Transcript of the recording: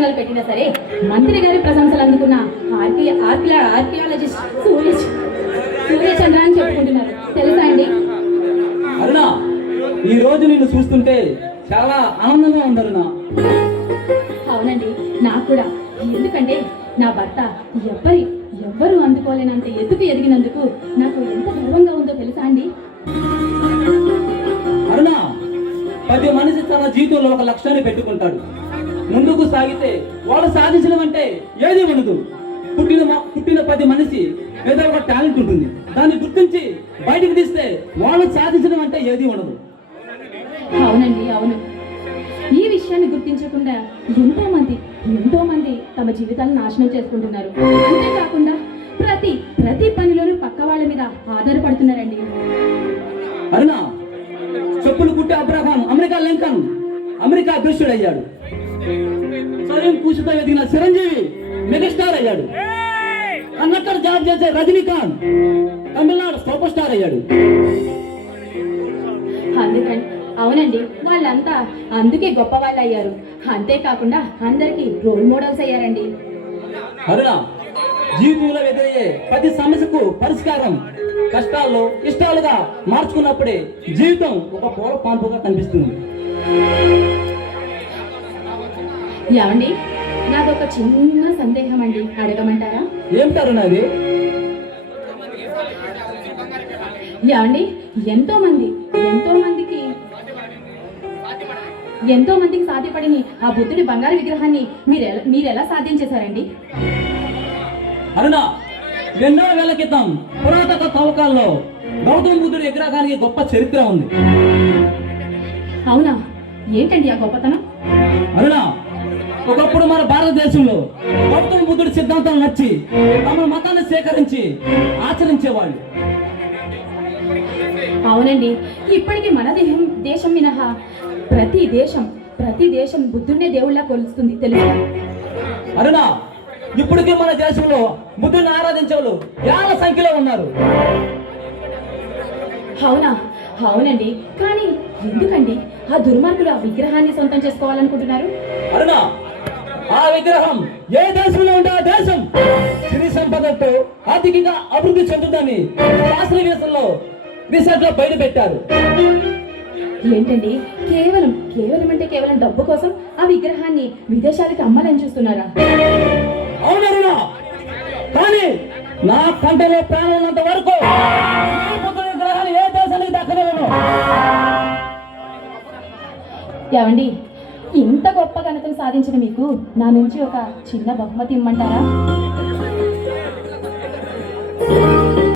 Channel పెట్టినా సరే మంత్రి గారి ప్రశంసలు అందుకున్న ఆర్కియాలజిస్ట్ సూర్యచంద్ర అని చెప్పుకుంటున్నారు. తెలుసా అండి? అరుణ, ఈ రోజు నిన్ను చూస్తుంటే చాలా ఆనందంగా ఉంది అరుణ. అవునండి, నాకు కూడా. ఎందుకంటే నా భర్త ఎవ్వరు అందుకోలేనంత ఎత్తుకు ఎదిగినందుకు నాకు ఎంత గర్వంగా ఉందో తెలుసా అండి? అరుణ, ప్రతి మనిషి తన జీవితంలో ఒక లక్ష్యాన్ని పెట్టుకుంటాడు. ముందుకు సాగితే వాళ్ళు సాధించడం అంటే ఏది ఉండదు. పుట్టిన ప్రతి మనిషి ఏదో ఒక టాలెంట్ ఉంటుంది. దాన్ని గుర్తించి బయటకు తీస్తే వాళ్ళు సాధించడం అంటే ఏది ఉండదు. అవునండి, అవును. ఈ విషయాన్ని గుర్తించకుండా ఎంతో మంది తమ జీవితాలను నాశనం చేసుకుంటున్నారు. అంతేకాకుండా ప్రతి పనిలోనూ పక్క వాళ్ళ మీద ఆధారపడుతున్నారండి. అరుణ, చెప్పులు కుట్టే అబ్రహాం అమెరికా అధ్యక్షుడు అయ్యాడు. స్వయం కృషితో ఎదిగిన చిరంజీవి మెగాస్టార్ అయ్యాడు. కండక్టర్ జాబ్ చేసే రజనీకాంత్ తమిళనాడు సూపర్ స్టార్ అయ్యాడు. అవునండి, వాళ్ళంతా అందుకే గొప్ప వాళ్ళు అయ్యారు. అంతేకాకుండా అందరికీ రోల్ మోడల్స్ అయ్యారండి. అరుణ, జీవితంలో ఎదురయ్యే ప్రతి సమస్యకు పరిష్కారం కష్టాల్లో ఇష్టాలుగా మార్చుకున్నప్పుడే జీవితం ఒక పూల పాంపుగా కనిపిస్తుంది. ఏమండి, నాదొక చిన్న సందేహం అండి, అడగమంటారా? ఏమిటారు నాది? ఏమండి, ఎంతో మందికి సాధ్యపడిని ఆ బుద్ధుడి బంగారు విగ్రహాన్ని మీరు ఎలా సాధ్యం చేశారండి? అరుణ, ఎన్నో వేల క్రితం పురాతన తవ్వకాల్లో గౌతమ బుద్ధుడి విగ్రహానికి గొప్ప చరిత్ర ఉంది. అవునా? ఏంటండి ఆ గొప్పతనం? అరుణ, ఒకప్పుడు మన భారతదేశంలో గౌతమ బుద్ధుడి సిద్ధాంతం నచ్చి తమ మతాన్ని సేకరించి ఆచరించేవాళ్ళు. అవునండి, ఇప్పటికీ మన దేశం మినహా ప్రతి దేశం బుద్ధుడినే దేవుళ్ళ కొలుస్తుంది, తెలుసా? అరుణ, ఇప్పటికీ మన దేశంలో బుద్ధుడిని ఆరాధించే వాళ్ళు వేల సంఖ్యలో ఉన్నారు. అవునా? అవునండి, కానీ ఎందుకండి ఆ దుర్మార్గులు ఆ విగ్రహాన్ని సొంతం చేసుకోవాలనుకుంటున్నారు? అరుణ, ఆ విగ్రహం ఏ దేశంలో ఉంటే ఆ దేశం సిరి సంపదతో ఆర్థికంగా అభివృద్ధి చెందుతుందని శాస్త్రవేత్తల్లో రీసెర్చ్ లో బయట పెట్టారు. ఏంటండి, కేవలం డబ్బు కోసం ఆ విగ్రహాన్ని విదేశాలకు అమ్మాలని చూస్తున్నారా? అవునరునా, కానీ నా కంటలో ప్రాణం ఉన్నంత వరకు విగ్రహాలు ఏ దేశానికి దక్కలేను. ఏమండి, ఇంత గొప్ప ఘనతను సాధించిన మీకు నా నుంచి ఒక చిన్న బహుమతి ఇమ్మంటారా?